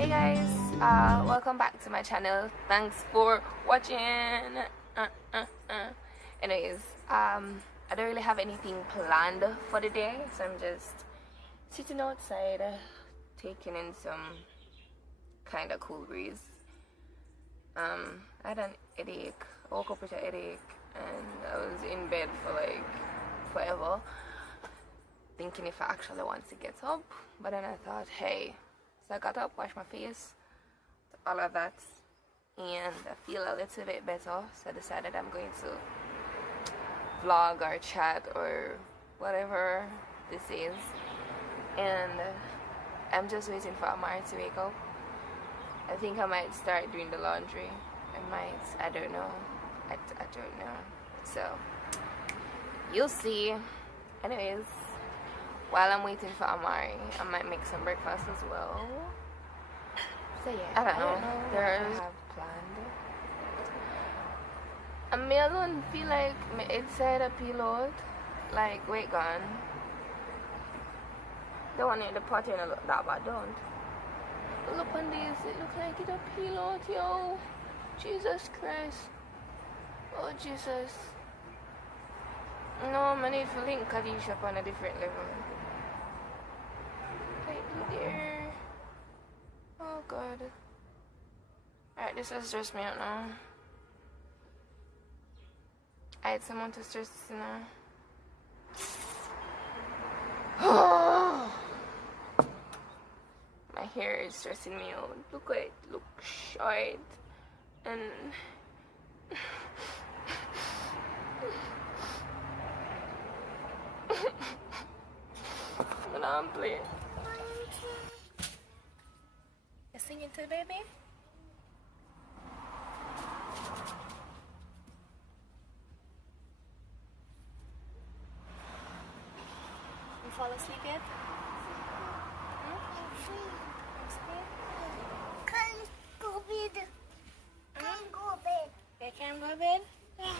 Hey guys, welcome back to my channel. Thanks for watching. Anyways, I don't really have anything planned for the day, so I'm just sitting outside, taking in some kind of cool breeze. I had an headache. I woke up with a headache, and I was in bed for like forever, thinking if I actually want to get up. But then I thought, hey. So I got up, washed my face, all of that, and I feel a little bit better. So I decided I'm going to vlog or chat or whatever this is. And I'm just waiting for Amari to wake up. I think I might start doing the laundry. I don't know. I don't know. So you'll see. Anyways, while I'm waiting for Amari, I might make some breakfast as well. So yeah, I don't know. There's I have planned. I don't feel like my inside a peel out. Like weight gone. Don't want the party to look that bad, don't. Look on this, it look like it a peel out, yo. Jesus Christ. Oh Jesus. No, I need to link Kadisha up on a different level. There. Oh god. Alright, this has stressed me out now. I had someone to stress this now. My hair is stressing me out. Look at it, look short. And I'm playing. You're singing to the baby? You fall asleep yet? Can't go bed. Can't go bed. You can't go to bed? Yeah.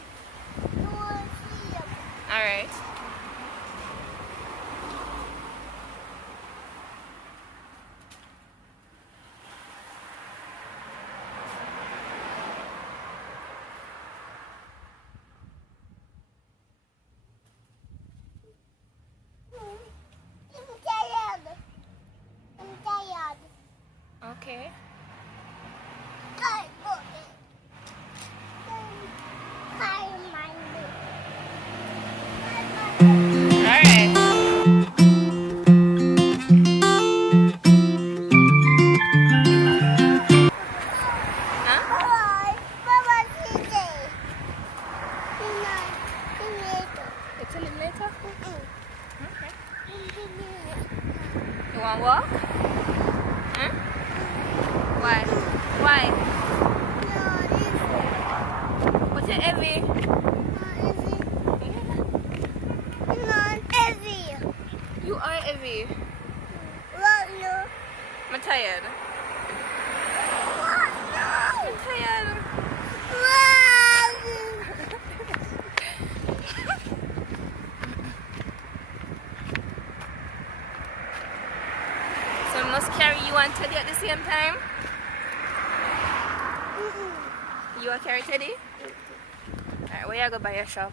No sleep. Alright. I'm tired. Okay. Can't go bed. Can't mind Alright. Huh? Bye. Bye. CJ. It's a little later. Okay. Tonight. You want to walk? Huh? Why? Why? No, this What's it heavy? not heavy. You are heavy. What? No. I'm tired. What? No. I'm tired. What? So I must carry you and Teddy at the same time? You want to carry Teddy? Alright, where you go by your shop?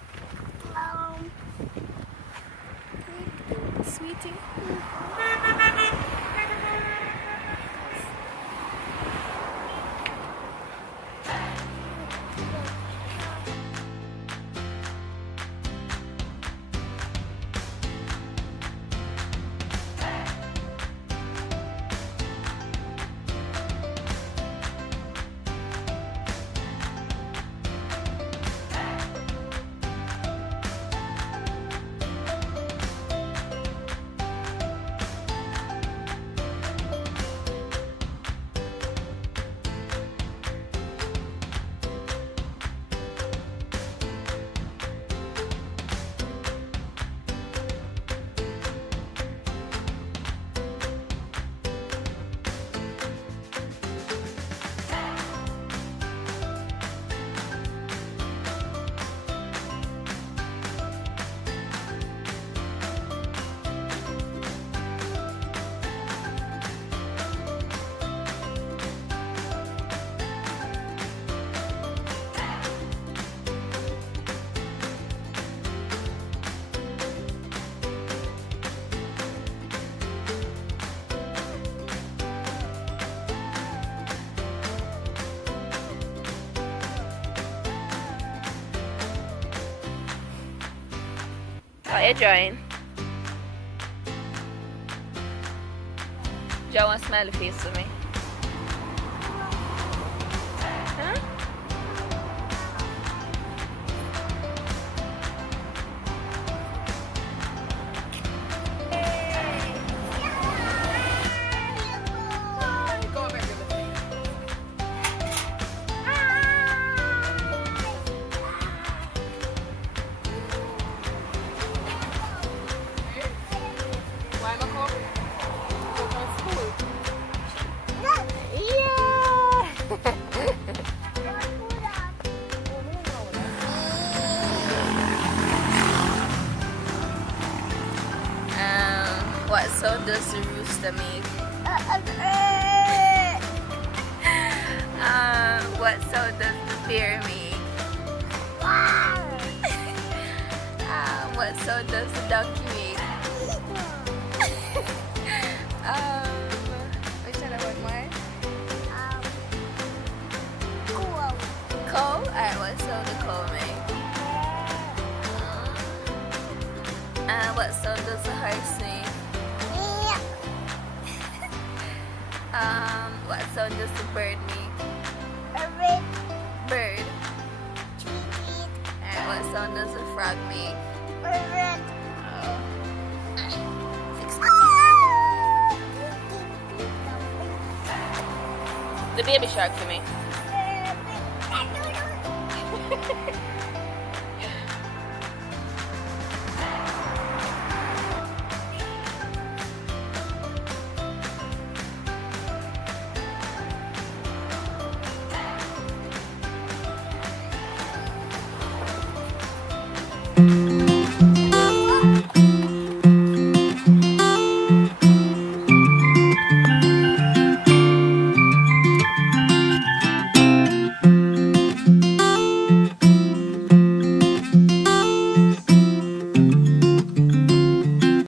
Sweetie. What are you drawing? Draw one smiley face for me. Huh? What sound does the rooster make? What sound does the bear make? What sound does the donkey make? Which other one more? Cow? Alright, what sound the cow make? What sound does the horse make? What sound does the bird make? Bird. And what sound does the frog make? Oh. The baby shark for me.